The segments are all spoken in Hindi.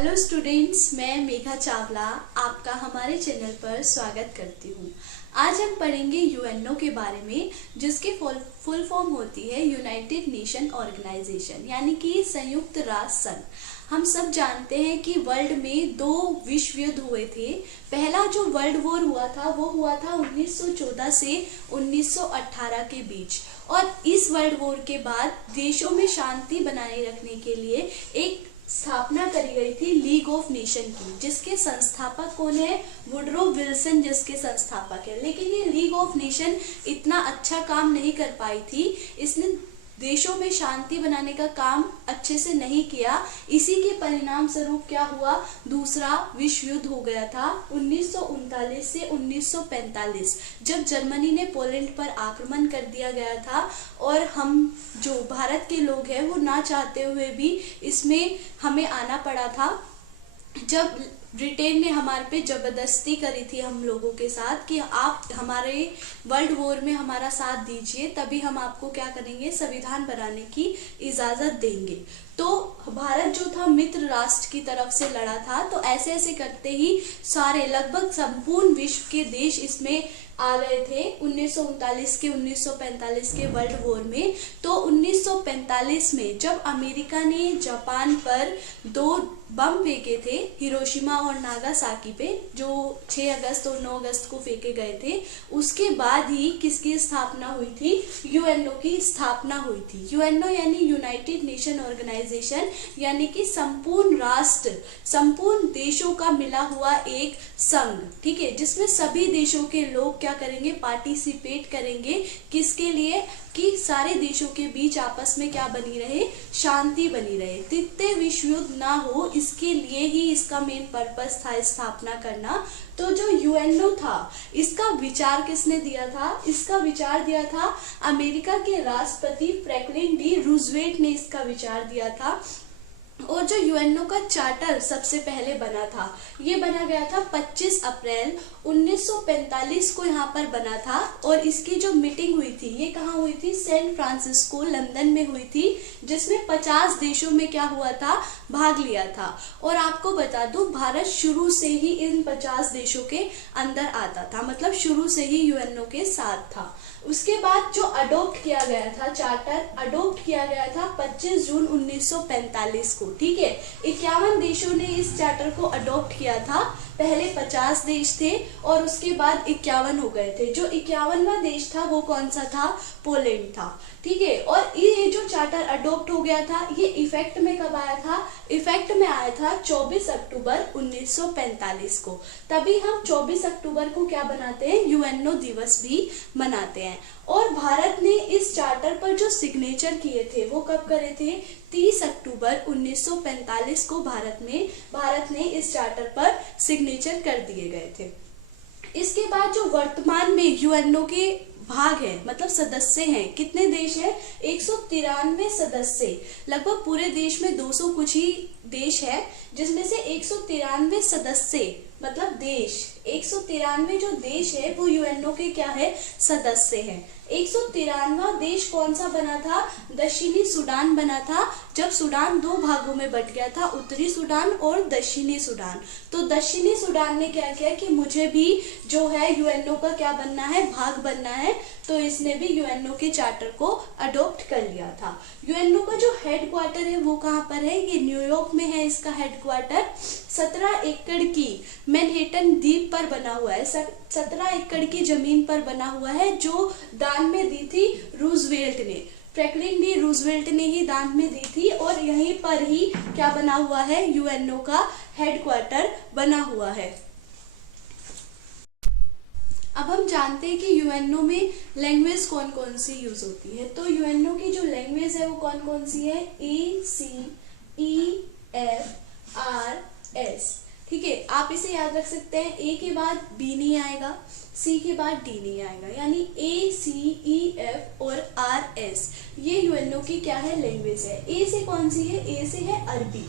हेलो स्टूडेंट्स, मैं मेघा चावला आपका हमारे चैनल पर स्वागत करती हूँ। आज हम पढ़ेंगे यूएनओ के बारे में, जिसके फुल फॉर्म होती है यूनाइटेड नेशन ऑर्गेनाइजेशन, यानी कि संयुक्त राष्ट्र संघ। हम सब जानते हैं कि वर्ल्ड में 2 विश्व युद्ध हुए थे। पहला जो वर्ल्ड वॉर हुआ था वो हुआ था 1914 से 1918 के बीच, और इस वर्ल्ड वॉर के बाद देशों में शांति बनाए रखने के लिए एक स्थापना करी गई थी लीग ऑफ नेशन की, जिसके संस्थापक कौन है? वुडरो विल्सन जिसके संस्थापक है। लेकिन ये लीग ऑफ नेशन इतना अच्छा काम नहीं कर पाई थी, इसने देशों में शांति बनाने का काम अच्छे से नहीं किया। इसी के परिणाम स्वरूप क्या हुआ? दूसरा विश्व युद्ध हो गया था 1939 से 1945, जब जर्मनी ने पोलैंड पर आक्रमण कर दिया गया था, और हम जो भारत के लोग हैं वो ना चाहते हुए भी इसमें हमें आना पड़ा था। जब ब्रिटेन ने हमारे पे जबरदस्ती करी थी हम लोगों के साथ कि आप हमारे वर्ल्ड वॉर में हमारा साथ दीजिए, तभी हम आपको क्या करेंगे, संविधान बनाने की इजाजत देंगे। तो भारत जो था मित्र राष्ट्र की तरफ से लड़ा था, तो ऐसे ऐसे करते ही सारे लगभग संपूर्ण विश्व के देश इसमें आ गए थे 1939 के 1945 के वर्ल्ड वॉर में। तो 1945 में जब अमेरिका ने जापान पर 2 बम फेंके थे, हिरोशिमा और नागासाकी पे, जो 6 अगस्त और 9 अगस्त को फेंके गए थे, उसके बाद ही किसकी स्थापना हुई थी? यूएनओ की स्थापना हुई थी। यूएनओ यानी यूनाइटेड नेशन ऑर्गेनाइजेशन, यानी कि संपूर्ण राष्ट्र, संपूर्ण देशों का मिला हुआ एक संघ, ठीक है, जिसमें सभी देशों के लोग क्या करेंगे? पार्टिसिपेट करेंगे। किसके लिए? कि सारे देशों के बीच आपस में क्या बनी रहे? शांति बनी रहे, तृतीय विश्व युद्ध ना हो, इसके लिए ही इसका मेन पर्पस था स्थापना करना। तो जो यूएनओ था, इसका विचार किसने दिया था? इसका विचार दिया था अमेरिका के राष्ट्रपति फ्रैंकलिन डी रूजवेल्ट ने इसका विचार दिया था। और जो यूएनओ का चार्टर सबसे पहले बना था, ये बना गया था 25 अप्रैल 1945 को यहाँ पर बना था। और इसकी जो मीटिंग हुई थी, ये कहाँ हुई थी? सैन फ्रांसिस्को, लंदन में हुई थी, जिसमें 50 देशों में क्या हुआ था? भाग लिया था। और आपको बता दूं, भारत शुरू से ही इन 50 देशों के अंदर आता था, मतलब शुरू से ही यूएनओ के साथ था। उसके बाद जो अडॉप्ट किया गया था चार्टर, अडॉप्ट किया गया था 25 जून 1945 को, ठीक है। 51 देशों ने इस चार्टर को अडॉप्ट किया था। पहले 50 देश थे और उसके बाद 51 हो गए थे। जो 51वां देश था वो कौन सा था? पोलैंड था, ठीक है। और ये जो चार्टर अडॉप्ट हो गया था, ये इफेक्ट में कब आया था? इफेक्ट में आया था 24 अक्टूबर 1945 को। तभी हम 24 अक्टूबर को क्या बनाते हैं? यूएनओ दिवस भी मनाते हैं। और भारत ने इस चार्टर पर जो सिग्नेचर किए थे वो कब करे थे? 30 अक्टूबर 1945 को भारत ने इस चार्टर पर सिग्नेचर कर दिए गए थे। इसके बाद जो वर्तमान में यूएनओ के भाग है, मतलब सदस्य हैं, कितने देश हैं? 193 सदस्य। लगभग पूरे देश में 200 कुछ ही देश है, जिसमें से 193 सदस्य, मतलब देश, 193 जो देश है वो यूएनओ के क्या है? सदस्य हैं। 193वां देश कौन सा बना था? दक्षिणी सूडान बना था, जब सूडान 2 भागों में बट गया था, उत्तरी सूडान और दक्षिणी सूडान। तो दक्षिणी सूडान ने क्या किया कि मुझे भी जो है यूएनओ का क्या बनना है? भाग बनना है। तो इसने भी यूएनओ के चार्टर को अडॉप्ट कर लिया था। यूएनओ का जो हेडक्वार्टर है वो कहाँ पर है? ये न्यूयॉर्क में है इसका हेडक्वार्टर। 17 एकड़ की मैनहेटन द्वीप पर बना हुआ है, 17 एकड़ की जमीन पर बना हुआ है, जो दान में दी थी रूजवेल्ट ने, फ्रैंकलिन डी रूजवेल्ट ने ही दान में दी थी। और यहीं पर ही क्या बना हुआ है? यूएनओ का हेडक्वार्टर बना हुआ है। अब हम जानते हैं कि यूएनओ में लैंग्वेज कौन कौन सी यूज होती है। तो यूएनओ की जो लैंग्वेज है वो कौन कौन सी है? A, C, E, F, R, S, ठीक है। आप इसे याद रख सकते हैं। A के बाद B नहीं आएगा, C के बाद D नहीं आएगा, यानी A, C, E, F और R, S, ये यूएनओ की क्या है? लैंग्वेज है। A से कौन सी है? A से है अरबी,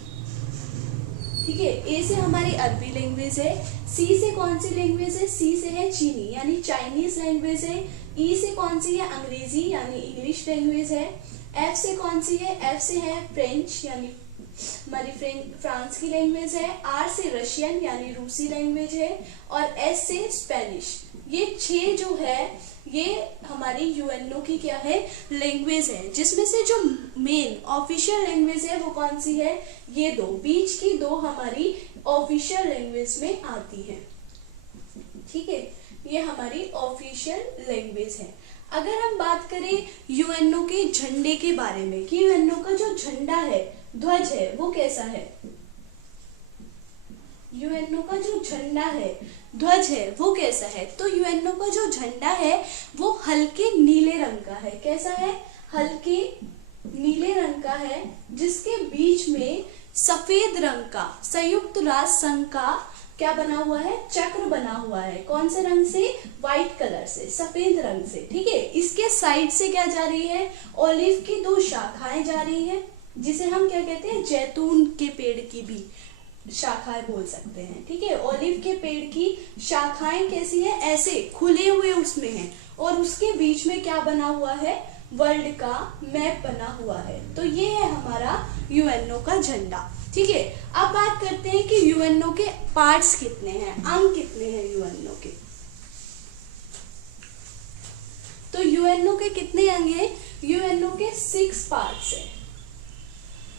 ठीक है। A से हमारी अरबी लैंग्वेज है। C से कौन सी लैंग्वेज है? C से है चीनी, यानी चाइनीज लैंग्वेज है। E से कौन सी है? अंग्रेजी, यानी इंग्लिश लैंग्वेज है। F से कौन सी है? F से है फ्रेंच, यानी हमारी फ्रांस की लैंग्वेज है, आर से रशियन यानी रूसी लैंग्वेज है, और एस से स्पेनिश। ये 6 जो है ये हमारी यूएनओ की क्या है, लैंग्वेज है, जिसमें से जो मेन ऑफिशियल लैंग्वेज है वो कौन सी है, ये 2, बीच की 2 हमारी ऑफिशियल लैंग्वेज में आती है। ठीक है, ये हमारी ऑफिशियल लैंग्वेज है। अगर हम बात करें यूएनओ के झंडे के बारे में कि यूएनओ का जो झंडा है, ध्वज है, वो कैसा है, यूएनओ का जो झंडा है, ध्वज है, वो कैसा है, तो यूएनओ का जो झंडा है वो हल्के नीले रंग का है। कैसा है, हल्के नीले रंग का है, जिसके बीच में सफेद रंग का संयुक्त राष्ट्र संघ का क्या बना हुआ है, चक्र बना हुआ है। कौन से रंग से, व्हाइट कलर से, सफेद रंग से। ठीक है, इसके साइड से क्या जा रही है, ओलिव की 2 शाखाएं जा रही है, जिसे हम क्या कहते हैं, जैतून के पेड़ की भी शाखाएं बोल सकते हैं। ठीक है, ओलिव के पेड़ की शाखाएं कैसी है, ऐसे खुले हुए उसमें हैं, और उसके बीच में क्या बना हुआ है, वर्ल्ड का मैप बना हुआ है। तो ये है हमारा यूएनओ का झंडा। ठीक है, अब बात करते हैं कि यूएनओ के पार्ट्स कितने हैं, अंग कितने हैं यूएनओ के। तो यूएनओ के कितने अंग हैं, यूएनओ के 6 पार्ट्स हैं।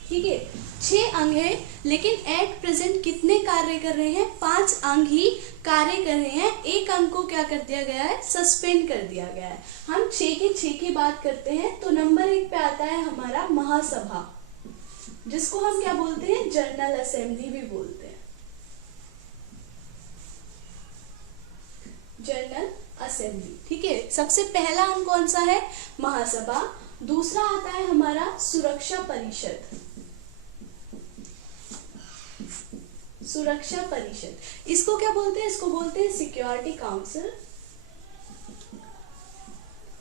ठीक है, 6 अंग है, लेकिन एट प्रेजेंट कितने कार्य कर रहे हैं, 5 अंग ही कार्य कर रहे हैं। एक अंग को क्या कर दिया गया है, सस्पेंड कर दिया गया है। हम 6 के 6 की बात करते हैं तो नंबर 1 पे आता है हमारा महासभा, जिसको हम क्या बोलते हैं, जनरल असेंबली भी बोलते हैं, जनरल असेंबली। ठीक है, सबसे पहला अंग कौन सा है, महासभा। दूसरा आता है हमारा सुरक्षा परिषद, सुरक्षा परिषद, इसको क्या बोलते हैं, इसको बोलते हैं सिक्योरिटी काउंसिल।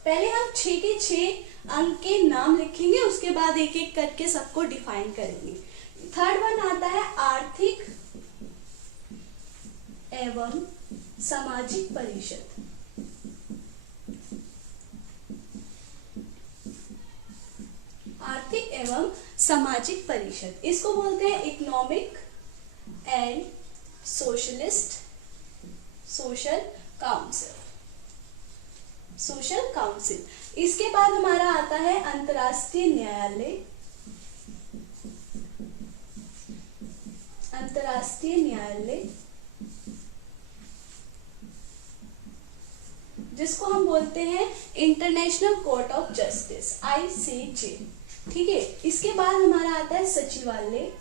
पहले हम 6 के 6 अंक के नाम लिखेंगे, उसके बाद एक एक करके सबको डिफाइन करेंगे। थर्ड वन आता है आर्थिक एवं सामाजिक परिषद। आर्थिक एवं सामाजिक परिषद, इसको बोलते हैं economic and socialist social council, social council. इसके बाद हमारा आता है अंतर्राष्ट्रीय न्यायालय, अंतर्राष्ट्रीय न्यायालय, जिसको हम बोलते हैं international court of justice, ICJ। ठीक है, इसके बाद हमारा आता है सचिवालय,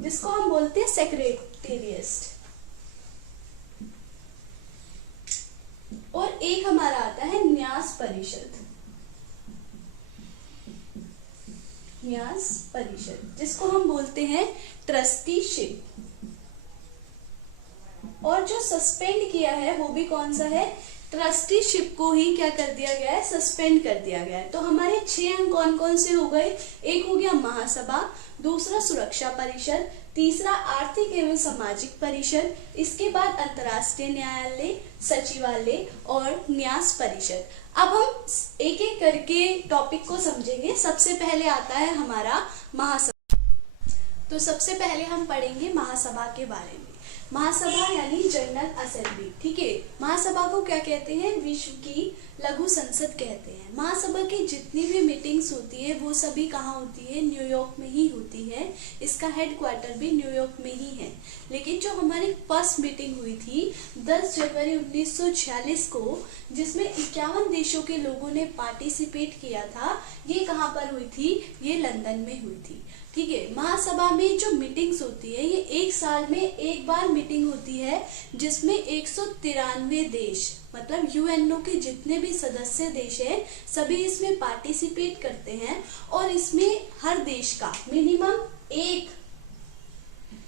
जिसको हम बोलते हैं सेक्रेटेरिएट, और एक हमारा आता है न्यास परिषद, न्यास परिषद, जिसको हम बोलते हैं ट्रस्टीशिप। और जो सस्पेंड किया है वो भी कौन सा है, ट्रस्टीशिप को ही क्या कर दिया गया है, सस्पेंड कर दिया गया है। तो हमारे 6 अंग कौन कौन से हो गए, एक हो गया महासभा, दूसरा सुरक्षा परिषद, तीसरा आर्थिक एवं सामाजिक परिषद, इसके बाद अंतर्राष्ट्रीय न्यायालय, सचिवालय और न्यास परिषद। अब हम एक एक करके टॉपिक को समझेंगे। सबसे पहले आता है हमारा महासभा। तो सबसे पहले हम पढ़ेंगे महासभा के बारे में। महासभा यानी जनरल असेंबली। ठीक है, महासभा को क्या कहते हैं, विश्व की लघु संसद कहते हैं। महासभा की जितनी भी मीटिंग्स होती है वो सभी कहाँ होती है, न्यूयॉर्क में ही होती है। इसका हेडक्वार्टर भी न्यूयॉर्क में ही है। लेकिन जो हमारी फर्स्ट मीटिंग हुई थी 10 जनवरी 1946 को, जिसमें 51 देशों के लोगों ने पार्टिसिपेट किया था, ये कहाँ पर हुई थी, ये लंदन में हुई थी। ठीक है, महासभा में जो मीटिंग्स होती है ये एक साल में एक बार मीटिंग होती है, जिसमें 193 देश मतलब यूएनओ के जितने भी सदस्य देश हैं सभी इसमें पार्टिसिपेट करते हैं। और इसमें हर देश का मिनिमम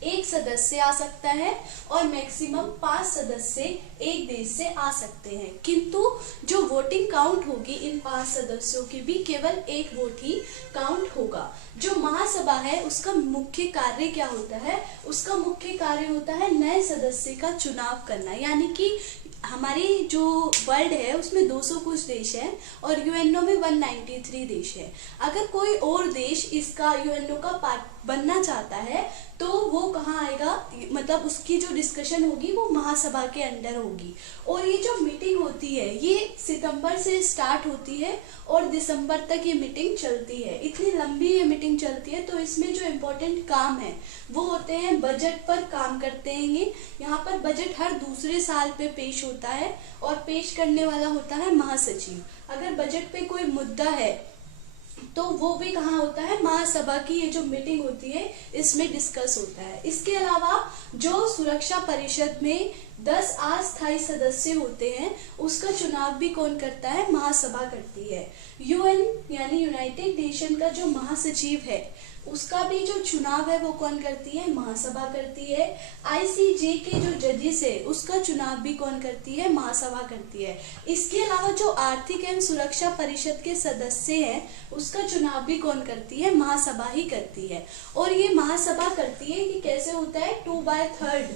एक सदस्य आ सकता है और मैक्सिमम 5 सदस्य एक देश से आ सकते हैं। किंतु जो वोटिंग काउंट होगी इन 5 सदस्यों की भी केवल एक वोट ही काउंट होगा। जो महासभा है उसका मुख्य कार्य क्या होता है, उसका मुख्य कार्य होता है नए सदस्य का चुनाव करना। यानी कि हमारी जो वर्ल्ड है उसमें 200 कुछ देश हैं और यूएनओ में 193 देश है। अगर कोई और देश इसका यूएनओ का पार्ट बनना चाहता है तो वो कहाँ आएगा, मतलब उसकी जो डिस्कशन होगी वो महासभा के अंडर होगी। और ये जो मीटिंग होती है ये सितंबर से स्टार्ट होती है और दिसंबर तक ये मीटिंग चलती है। इतनी लंबी ये मीटिंग चलती है। तो इसमें जो इम्पोर्टेंट काम है वो होते हैं, बजट पर काम करते हैं ये। यहाँ पर बजट हर दूसरे साल पे पेश होता है और पेश करने वाला होता है महासचिव। अगर बजट पे कोई मुद्दा है तो वो भी कहाँ होता है, महासभा की ये जो मीटिंग होती है इसमें डिस्कस होता है। इसके अलावा जो सुरक्षा परिषद में 10 अस्थायी सदस्य होते हैं उसका चुनाव भी कौन करता है, महासभा करती है। यूएन यानी यूनाइटेड नेशन का जो महासचिव है उसका भी जो चुनाव है वो कौन करती है, महासभा करती है। आईसीजे के जो जजेस है उसका चुनाव भी कौन करती है, महासभा करती है। इसके अलावा जो आर्थिक एवं सुरक्षा परिषद के सदस्य हैं उसका चुनाव भी कौन करती है, महासभा ही करती है। और ये महासभा करती है कि कैसे होता है, 2/3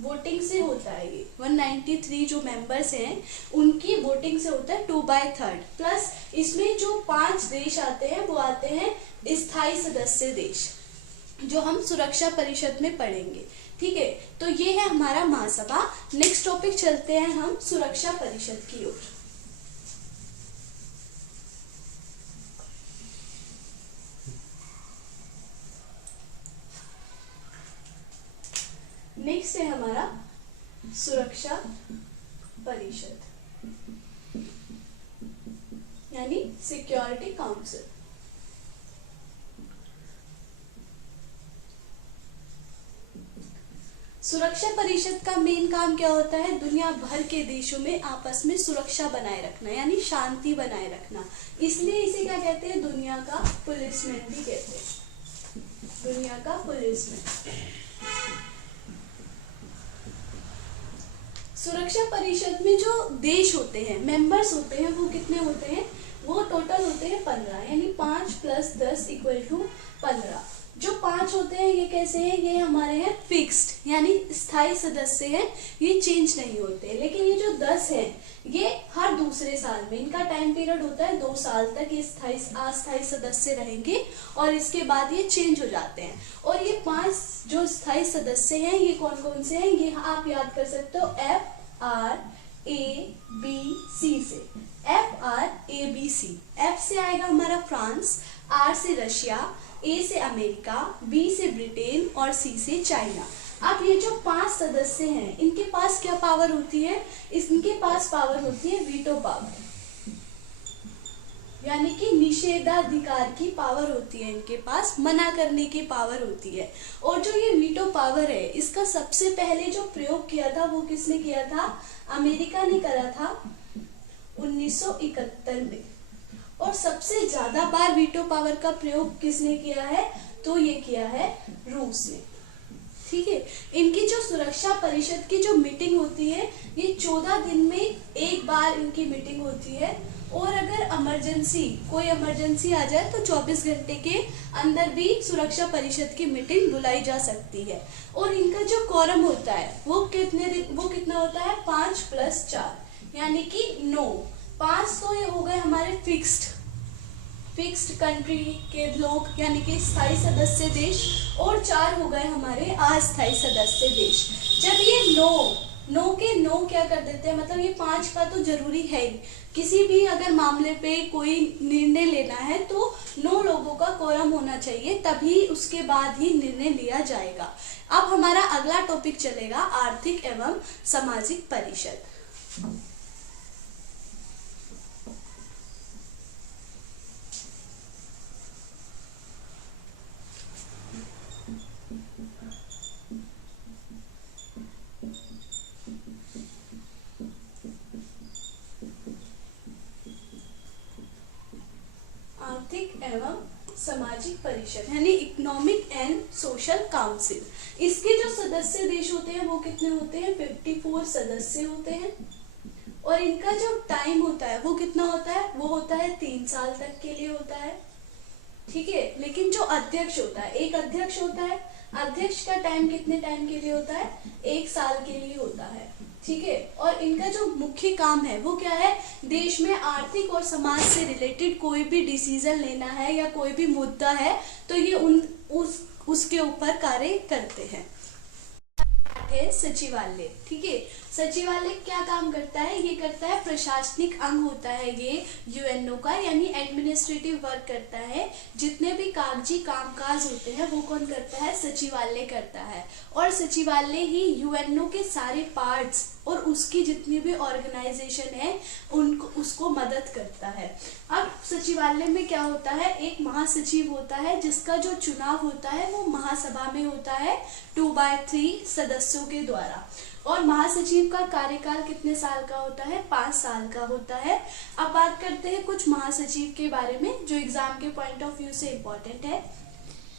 वोटिंग से होता है। ये 193 जो मेंबर्स हैं उनकी वोटिंग से होता है 2/3। प्लस इसमें जो 5 देश आते हैं वो आते हैं स्थायी सदस्य देश, जो हम सुरक्षा परिषद में पढ़ेंगे। ठीक है, तो ये है हमारा महासभा। नेक्स्ट टॉपिक चलते हैं हम सुरक्षा परिषद की ओर। नेक्स्ट है हमारा सुरक्षा परिषद यानी सिक्योरिटी काउंसिल। सुरक्षा परिषद का मेन काम क्या होता है, दुनिया भर के देशों में आपस में सुरक्षा बनाए रखना यानी शांति बनाए रखना। इसलिए इसे क्या कहते हैं, दुनिया का पुलिसमैन भी कहते हैं, दुनिया का पुलिसमैन। सुरक्षा परिषद में जो देश होते हैं, मेंबर्स होते हैं, वो कितने होते हैं, वो टोटल होते हैं 15 यानी 5 + 10 = 15। जो 5 होते हैं ये कैसे हैं, ये हमारे हैं फिक्स्ड यानी स्थायी सदस्य हैं, ये चेंज नहीं होते। लेकिन ये जो 10 हैं ये हर दूसरे साल में, इनका टाइम पीरियड होता है 2 साल तक ये अस्थायी सदस्य रहेंगे और इसके बाद ये चेंज हो जाते हैं। और ये 5 जो स्थायी सदस्य हैं ये कौन कौन से हैं, ये आप याद कर सकते हो FRABC से। FRABC, F से आएगा हमारा फ्रांस, R से रशिया, A से अमेरिका, B से ब्रिटेन और C से चाइना। अब ये जो 5 सदस्य हैं इनके पास क्या पावर होती है, इनके पास पावर होती है वीटो पावर यानी कि निषेधाधिकार की पावर होती है, इनके पास मना करने की पावर होती है। और जो ये वीटो पावर है इसका सबसे पहले जो प्रयोग किया था वो किसने किया था, अमेरिका ने करा था 1971 में। और सबसे ज्यादा बार वीटो पावर का प्रयोग किसने किया है, तो ये किया है रूस ने। ठीक है, इनकी जो सुरक्षा परिषद की जो मीटिंग होती है ये 14 दिन में एक बार इनकी मीटिंग होती है। और अगर कोई इमरजेंसी आ जाए तो 24 घंटे के अंदर भी सुरक्षा परिषद की मीटिंग बुलाई जा सकती है। और इनका जो कोरम होता है वो कितना होता है, 5 + 4 यानी कि 9। 5 तो ये हो गए हमारे फिक्स्ड कंट्री के लोग यानी कि स्थायी सदस्य देश, और 4 हो गए हमारे अस्थायी सदस्य देश। जब ये 9 के 9 क्या कर देते हैं, मतलब ये 5 का तो जरूरी है ही, किसी भी अगर मामले पे कोई निर्णय लेना है तो 9 लोगों का कोरम होना चाहिए, तभी उसके बाद ही निर्णय लिया जाएगा। अब हमारा अगला टॉपिक चलेगा आर्थिक एवं सामाजिक परिषद। आर्थिक एवं सामाजिक परिषद यानी इकोनॉमिक एंड सोशल काउंसिल। इसके जो सदस्य देश होते हैं वो कितने होते हैं, 54 सदस्य होते हैं। और इनका जो टाइम होता है वो कितना होता है, वो होता है 3 साल तक के लिए होता है। ठीक है, लेकिन जो अध्यक्ष होता है, एक अध्यक्ष होता है, अध्यक्ष का टाइम कितने टाइम के लिए होता है, 1 साल के लिए होता है। ठीक है। और इनका जो मुख्य काम है वो क्या है, देश में आर्थिक और समाज से रिलेटेड कोई भी डिसीजन लेना है या कोई भी मुद्दा है तो ये उसके ऊपर कार्य करते हैं। है सचिवालय, ठीक है। सचिवालय क्या काम करता है, ये करता है प्रशासनिक अंग होता है ये यूएनओ का, यानी एडमिनिस्ट्रेटिव वर्क करता है। जितने भी कागजी कामकाज होते हैं वो कौन करता है, सचिवालय करता है। और सचिवालय ही यूएनओ के सारे पार्ट्स और उसकी जितनी भी ऑर्गेनाइजेशन है उनको उसको मदद करता है। अब सचिवालय में क्या होता है, एक महासचिव होता है जिसका जो चुनाव होता है वो महासभा में होता है 2/3 सदस्यों के द्वारा। और महासचिव का कार्यकाल कितने साल का होता है, 5 साल का होता है। अब बात करते हैं कुछ महासचिव के बारे में जो एग्जाम के पॉइंट ऑफ व्यू से इम्पोर्टेंट है।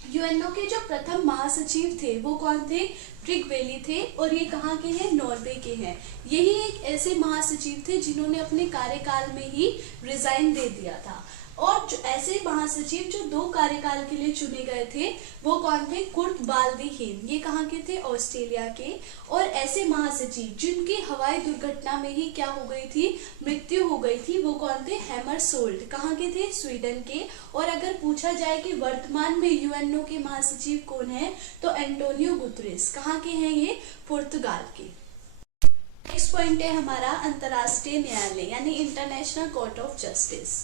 यूएनओ के जो प्रथम महासचिव थे वो कौन थे, ट्रिग वैली थे, और ये कहाँ के हैं, नॉर्वे के हैं। यही एक ऐसे महासचिव थे जिन्होंने अपने कार्यकाल में ही रिजाइन दे दिया था। और जो ऐसे महासचिव जो 2 कार्यकाल के लिए चुने गए थे वो कौन थे, कुर्ट बाल्दीहेम, ये कहाँ के थे, ऑस्ट्रेलिया के। और ऐसे महासचिव जिनकी हवाई दुर्घटना में ही क्या हो गई थी, मृत्यु हो गई थी, वो कौन थे, हैमरसोल्ट, कहाँ के थे, स्वीडन के। और अगर पूछा जाए कि वर्तमान में यूएनओ के महासचिव कौन है तो एंटोनियो गुतरेस, कहाँ के हैं ये, पुर्तगाल के। नेक्स्ट पॉइंट है हमारा अंतर्राष्ट्रीय न्यायालय यानी इंटरनेशनल कोर्ट ऑफ जस्टिस।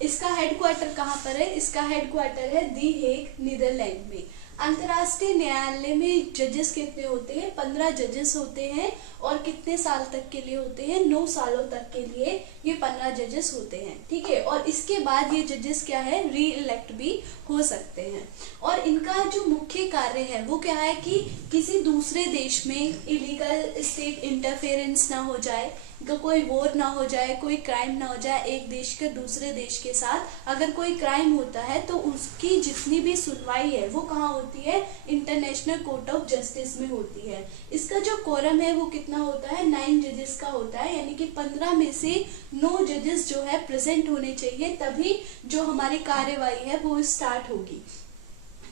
इसका हेडक्वार्टर कहाँ पर है, इसका हेडक्वार्टर है दी हेग, नीदरलैंड में। अंतर्राष्ट्रीय न्यायालय में जजेस कितने होते हैं, 15 जजेस होते हैं। और कितने साल तक के लिए होते हैं, 9 सालों तक के लिए ये 15 जजेस होते हैं, ठीक है। और इसके बाद ये जजेस क्या है, री इलेक्ट भी हो सकते हैं। और इनका जो मुख्य कार्य है वो क्या है कि किसी दूसरे देश में इलीगल स्टेट इंटरफेरेंस ना हो जाए, कोई वॉर ना हो जाए, कोई क्राइम ना हो जाए एक देश के दूसरे देश के साथ। अगर कोई क्राइम होता है तो उसकी जितनी भी सुनवाई है वो कहाँ होती है, इंटरनेशनल कोर्ट ऑफ जस्टिस में होती है। इसका जो कोरम है वो कितना होता है, 9 जजेस का होता है, यानी कि 15 में से 9 जजेस जो है प्रेजेंट होने चाहिए, तभी जो हमारी कार्यवाही है वो स्टार्ट होगी,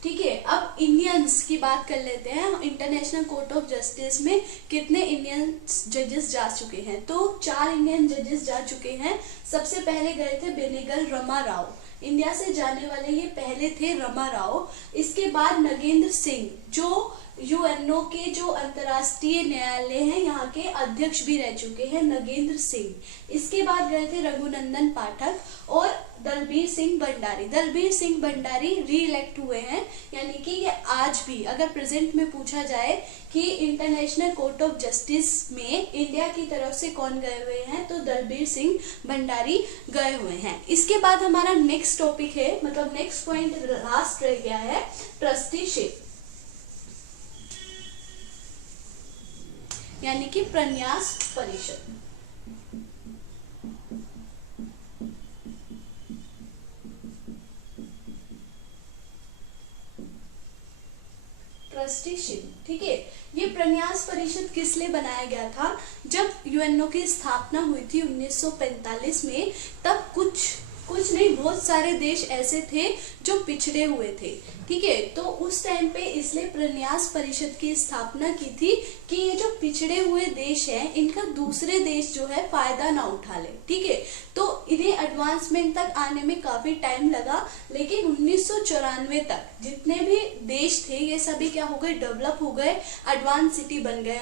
ठीक है। अब इंडियंस की बात कर लेते हैं। इंटरनेशनल कोर्ट ऑफ जस्टिस में कितने इंडियन जजेस जा चुके हैं, तो 4 इंडियन जजेस जा चुके हैं। सबसे पहले गए थे बेनेगल रमा राव, इंडिया से जाने वाले ये पहले थे रमा राव। इसके बाद नगेंद्र सिंह जो यूएनओ के जो अंतर्राष्ट्रीय न्यायालय है यहाँ के अध्यक्ष भी रह चुके हैं, नगेंद्र सिंह। इसके बाद गए थे रघुनंदन पाठक और दलबीर सिंह भंडारी। दलबीर सिंह भंडारी री इलेक्ट हुए हैं, यानी कि ये आज भी अगर प्रेजेंट में पूछा जाए कि इंटरनेशनल कोर्ट ऑफ जस्टिस में इंडिया की तरफ से कौन गए हुए हैं तो दलबीर सिंह भंडारी गए हुए हैं। इसके बाद हमारा नेक्स्ट टॉपिक है, मतलब नेक्स्ट पॉइंट लास्ट रह गया है, ट्रस्टीशिप यानी कि प्रन्यास परिषद। ट्रस्टीशिप, ठीक है। ये प्रन्यास परिषद किस लिए बनाया गया था, जब यूएनओ की स्थापना हुई थी 1945 में, तब कुछ नहीं बहुत सारे देश ऐसे थे जो पिछड़े हुए थे, ठीक है। तो उस टाइम पे इसलिए प्रन्यास परिषद की स्थापना की थी कि ये जो पिछड़े हुए देश हैं इनका दूसरे देश जो है फायदा ना उठा ले, ठीक है। तो इन्हें एडवांसमेंट तक आने में काफी टाइम लगा, लेकिन 1994 तक जितने भी देश थे ये सभी क्या हो गए, डेवलप हो गए, एडवांस सिटी बन गए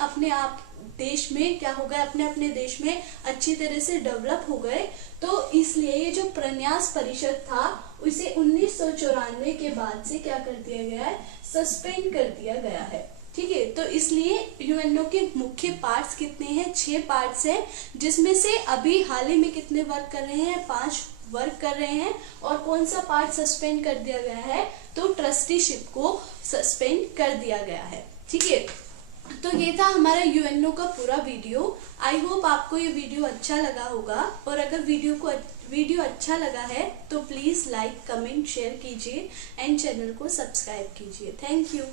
अपने आप देश में क्या हो गए, अपने देश में अच्छी तरह से डेवलप हो गए। तो इसलिए ये जो प्रन्यास परिषद था उसे 1994 के बाद से क्या कर दिया गया है, सस्पेंड कर दिया गया है, ठीक है। तो इसलिए यूएनओ के मुख्य पार्ट्स कितने हैं, 6 पार्ट्स हैं, जिसमें से अभी हाल ही में कितने वर्क कर रहे हैं, 5 वर्क कर रहे हैं। और कौन सा पार्ट सस्पेंड कर दिया गया है, तो ट्रस्टीशिप को सस्पेंड कर दिया गया है, ठीक है। तो ये था हमारा यूएनओ का पूरा वीडियो। आई होप आपको ये वीडियो अच्छा लगा होगा, और अगर वीडियो अच्छा लगा है तो प्लीज लाइक, कमेंट, शेयर कीजिए एंड चैनल को सब्सक्राइब कीजिए। Thank you.